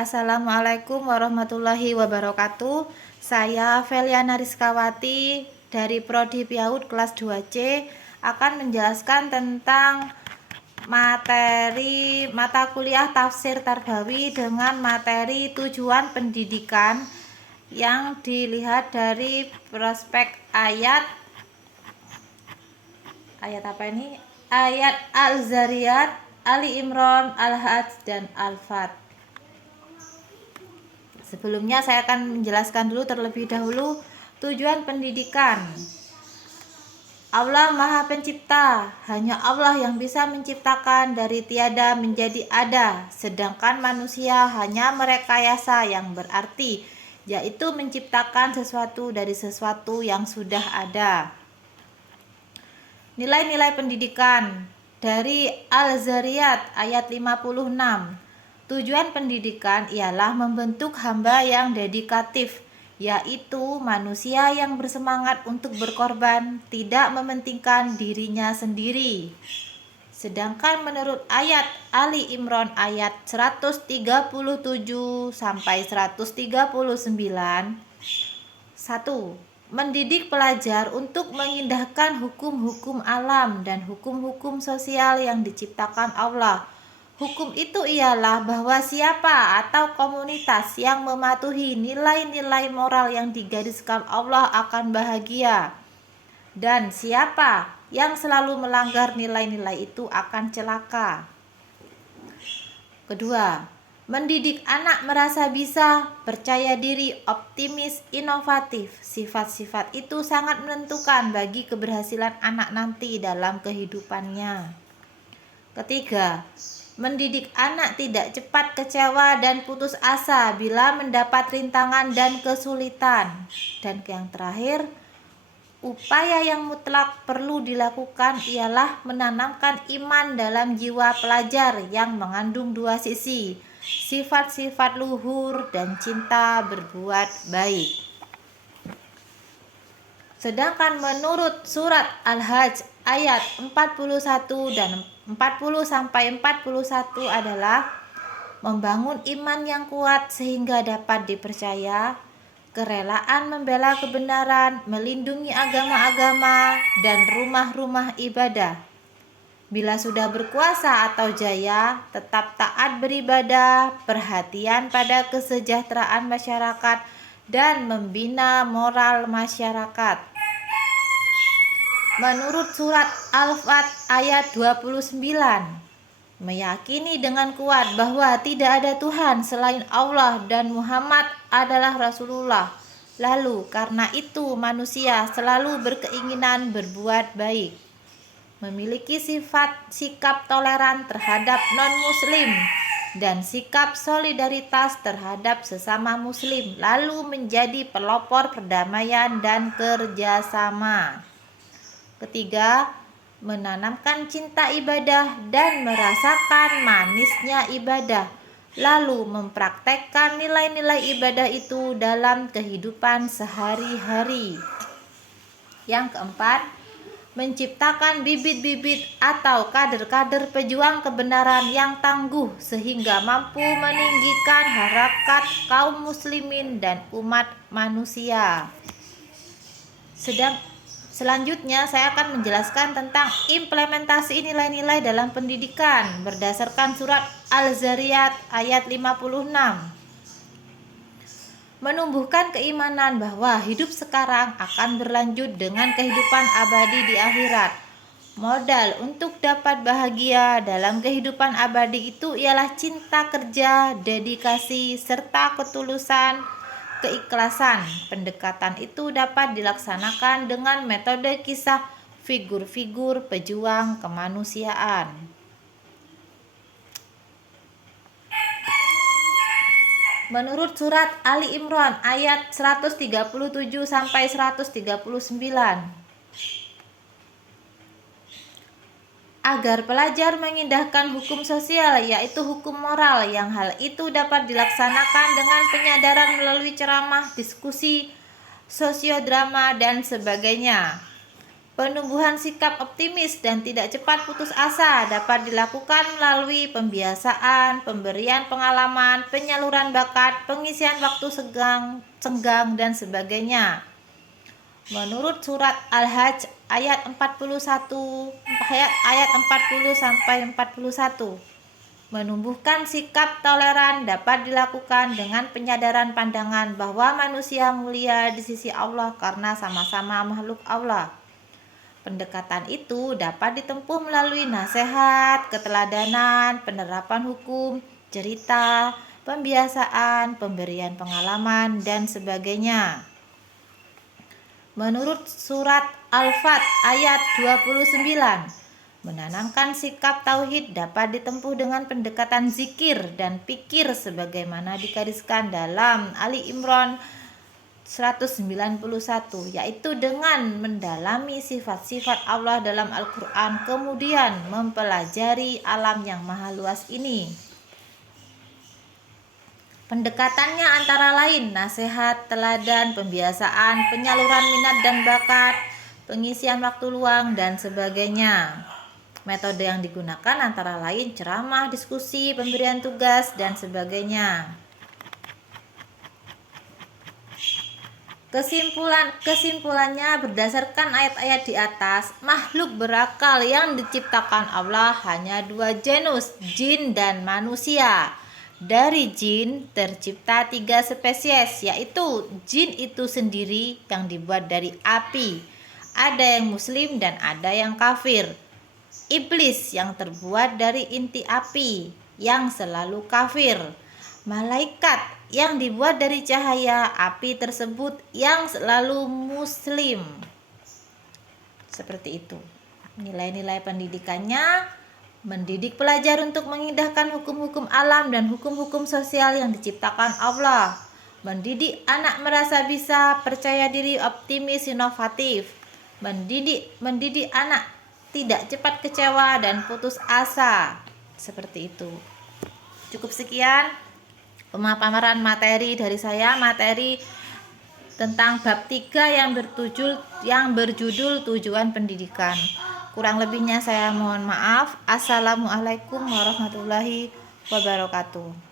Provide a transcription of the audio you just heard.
Assalamualaikum warahmatullahi wabarakatuh. Saya Feliana Rizkawati dari Prodi PAUD kelas 2C akan menjelaskan tentang materi mata kuliah tafsir tarbawi dengan materi tujuan pendidikan yang dilihat dari prospek ayat Al-Zariyat, Ali Imran, Al-Hajj, dan Al-Fat. Sebelumnya saya akan menjelaskan dulu terlebih dahulu tujuan pendidikan. Allah Maha Pencipta, hanya Allah yang bisa menciptakan dari tiada menjadi ada, sedangkan manusia hanya merekayasa yang berarti, yaitu menciptakan sesuatu dari sesuatu yang sudah ada. Nilai-nilai pendidikan dari Al-Zariyat ayat 56. Tujuan pendidikan ialah membentuk hamba yang dedikatif, yaitu manusia yang bersemangat untuk berkorban, tidak mementingkan dirinya sendiri. Sedangkan menurut ayat Ali Imran ayat 137 sampai 139, 1. Mendidik pelajar untuk mengindahkan hukum-hukum alam dan hukum-hukum sosial yang diciptakan Allah. Hukum itu ialah bahwa siapa atau komunitas yang mematuhi nilai-nilai moral yang digariskan Allah akan bahagia, dan siapa yang selalu melanggar nilai-nilai itu akan celaka. Kedua, mendidik anak merasa bisa, percaya diri, optimis, inovatif. Sifat-sifat itu sangat menentukan bagi keberhasilan anak nanti dalam kehidupannya. Ketiga, mendidik anak tidak cepat kecewa dan putus asa bila mendapat rintangan dan kesulitan. Dan yang terakhir, upaya yang mutlak perlu dilakukan ialah menanamkan iman dalam jiwa pelajar yang mengandung dua sisi, sifat-sifat luhur dan cinta berbuat baik. Sedangkan menurut surat Al-Hajj ayat 41 dan 40 sampai 41 adalah membangun iman yang kuat sehingga dapat dipercaya, kerelaan membela kebenaran, melindungi agama-agama dan rumah-rumah ibadah. Bila sudah berkuasa atau jaya, tetap taat beribadah, perhatian pada kesejahteraan masyarakat, dan membina moral masyarakat. Menurut surat Al-Fat ayat 29, meyakini dengan kuat bahwa tidak ada Tuhan selain Allah dan Muhammad adalah Rasulullah. Lalu karena itu manusia selalu berkeinginan berbuat baik, memiliki sikap toleran terhadap non-muslim dan sikap solidaritas terhadap sesama muslim, lalu menjadi pelopor perdamaian dan kerjasama. Ketiga, menanamkan cinta ibadah dan merasakan manisnya ibadah, lalu mempraktekkan nilai-nilai ibadah itu dalam kehidupan sehari-hari. Yang keempat, menciptakan bibit-bibit atau kader-kader pejuang kebenaran yang tangguh sehingga mampu meninggikan harakat kaum muslimin dan umat manusia. Selanjutnya saya akan menjelaskan tentang implementasi nilai-nilai dalam pendidikan berdasarkan surat Al-Zariyat ayat 56. Menumbuhkan keimanan bahwa hidup sekarang akan berlanjut dengan kehidupan abadi di akhirat. Modal untuk dapat bahagia dalam kehidupan abadi itu ialah cinta kerja, dedikasi, serta ketulusan, keikhlasan. Pendekatan itu dapat dilaksanakan dengan metode kisah figur-figur pejuang kemanusiaan. Menurut surat Ali Imran ayat 137 sampai 139, agar pelajar mengindahkan hukum sosial, yaitu hukum moral, yang hal itu dapat dilaksanakan dengan penyadaran melalui ceramah, diskusi, sosiodrama, dan sebagainya. Penumbuhan sikap optimis dan tidak cepat putus asa dapat dilakukan melalui pembiasaan, pemberian pengalaman, penyaluran bakat, pengisian waktu senggang dan sebagainya. Menurut surat Al-Hajj ayat 41 ayat 40 sampai 41, menumbuhkan sikap toleran dapat dilakukan dengan penyadaran pandangan bahwa manusia mulia di sisi Allah karena sama-sama makhluk Allah. Pendekatan itu dapat ditempuh melalui nasihat, keteladanan, penerapan hukum, cerita, pembiasaan, pemberian pengalaman, dan sebagainya. Menurut surat Al-Fat ayat 29, menanamkan sikap tauhid dapat ditempuh dengan pendekatan zikir dan pikir sebagaimana digariskan dalam Ali Imran 191, yaitu dengan mendalami sifat-sifat Allah dalam Al-Quran, kemudian mempelajari alam yang maha luas ini. Pendekatannya antara lain nasihat, teladan, pembiasaan, penyaluran minat dan bakat, pengisian waktu luang, dan sebagainya. Metode yang digunakan antara lain ceramah, diskusi, pemberian tugas, dan sebagainya. Kesimpulannya berdasarkan ayat-ayat di atas, makhluk berakal yang diciptakan Allah hanya dua genus, jin dan manusia. Dari jin tercipta 3 spesies, yaitu jin itu sendiri yang dibuat dari api, ada yang muslim dan ada yang kafir. Iblis yang terbuat dari inti api yang selalu kafir. Malaikat yang dibuat dari cahaya api tersebut yang selalu muslim. Seperti itu. Nilai-nilai pendidikannya mendidik pelajar untuk mengindahkan hukum-hukum alam dan hukum-hukum sosial yang diciptakan Allah. Mendidik anak merasa bisa, percaya diri, optimis, inovatif. Mendidik anak tidak cepat kecewa dan putus asa. Seperti itu. Cukup sekian pemaparan materi dari saya, materi tentang bab 3 yang berjudul tujuan pendidikan. Kurang lebihnya saya mohon maaf. Assalamualaikum warahmatullahi wabarakatuh.